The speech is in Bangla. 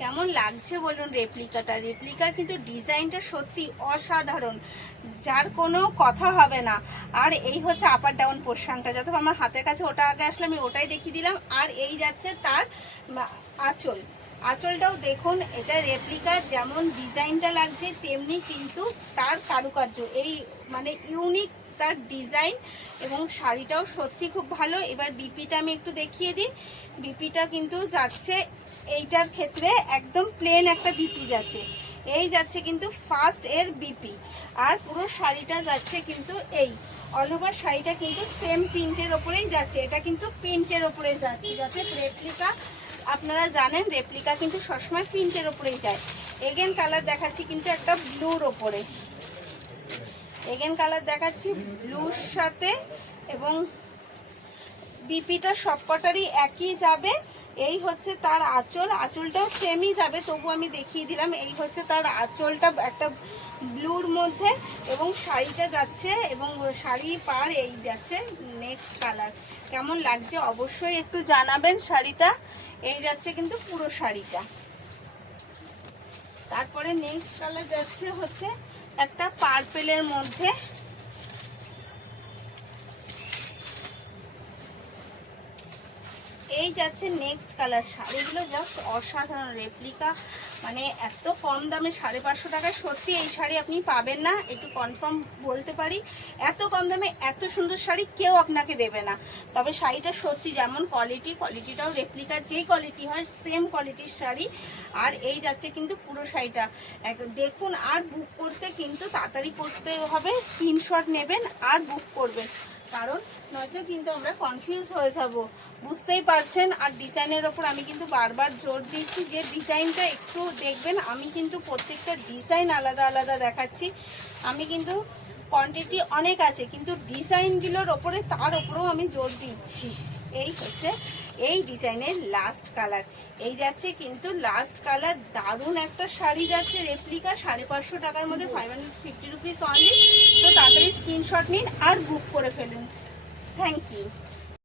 কেমন লাগছে বলুন রেপ্লিকাটা। রেপ্লিকার কিন্তু ডিজাইনটা সত্যি অসাধারণ, যার কোনো কথা হবে না। আর এই হচ্ছে আপার ডাউন পোর্শনটা, যাতে আমার হাতের কাছে ওটা আগে আসলে আমি ওটাই দেখিয়ে দিলাম। আর এই যাচ্ছে তার আঁচল, আঁচলটাও দেখুন। এটা রেপ্লিকার যেমন ডিজাইনটা লাগছে তেমনি কিন্তু তার কারুকার্য, এই মানে ইউনিক তার ডিজাইন, এবং শাড়িটাও সত্যি খুব ভালো। এবার বিপিটা আমি একটু দেখিয়ে দিই। বিপিটা কিন্তু যাচ্ছে এইটার ক্ষেত্রে একদম প্লেন একটা বিপি যাচ্ছে, এই যাচ্ছে কিন্তু ফার্স্ট এর বিপি। আর পুরো শাড়িটা যাচ্ছে কিন্তু এই অল ওভার শাড়িটা কিন্তু সেম প্রিন্টের ওপরেই যাচ্ছে। এটা কিন্তু প্রিন্টের ওপরে যাচ্ছে, যাচ্ছে রেপ্লিকা। আপনারা জানেন রেপ্লিকা কিন্তু সবসময় প্রিন্টের ওপরেই যায়। এগেন কালার দেখাচ্ছি কিন্তু একটা ব্লুর ওপরে, এগেন কালার দেখাচ্ছি ব্লুর সাথে, এবং বিপিটা সবকটারই একই যাবে। এই হচ্ছে তার আঁচল, আঁচলটাও সেমই যাবে, তবু আমি দেখিয়ে দিলাম। এই হচ্ছে তার আঁচলটা একটা ব্লুর মধ্যে, এবং শাড়িটা যাচ্ছে, এবং শাড়ি পার এই যাচ্ছে নেক্সট কালার। কেমন লাগছে অবশ্যই একটু জানাবেন শাড়িটা। এই যাচ্ছে কিন্তু পুরো শাড়িটা। তারপরে নেক্সট কালার যাচ্ছে হচ্ছে একটা পার্পেলের মধ্যে, এই যাচ্ছে নেক্সট কালার। শাড়িগুলো জাস্ট অসাধারণ। রেপ্লিকা মানে এত কম দামে 550 টাকায় সত্যি এই শাড়ি আপনি পাবেন না, একটু কনফার্ম বলতে পারি। এত কম দামে এত সুন্দর শাড়ি কেউ আপনাকে দেবে না। তবে শাড়িটা সত্যি যেমন কোয়ালিটিটাও রেপ্লিকার যেই কোয়ালিটি হয় সেম কোয়ালিটির শাড়ি। আর এই যাচ্ছে কিন্তু পুরো শাড়িটা দেখুন। আর বুক করতে কিন্তু তাড়াতাড়ি করতে হবে, স্ক্রিনশট নেবেন আর বুক করবেন, কারণ নয়তো কিন্তু আমরা কনফিউজ হয়ে যাব, বুঝতেই পারছেন। আর ডিজাইনের ওপর আমি কিন্তু বারবার জোর দিচ্ছি যে ডিজাইনটা একটু দেখবেন। আমি কিন্তু প্রত্যেকটা ডিজাইন আলাদা আলাদা দেখাচ্ছি, আমি কিন্তু কোয়ান্টিটি অনেক আছে, কিন্তু ডিজাইনগুলোর ওপরে তার ওপরেও আমি জোর দিচ্ছি। এই হচ্ছে এই ডিজাইনের লাস্ট কালার, এই যাচ্ছে কিন্তু লাস্ট কালার। দারুণ একটা শাড়ি যাচ্ছে রেপ্লিকা, 550 টাকার মধ্যে 550 রুপিস অনলি। তো তাড়াতাড়ি স্ক্রিনশট নিন আর বুক করে ফেলুন। Thank you.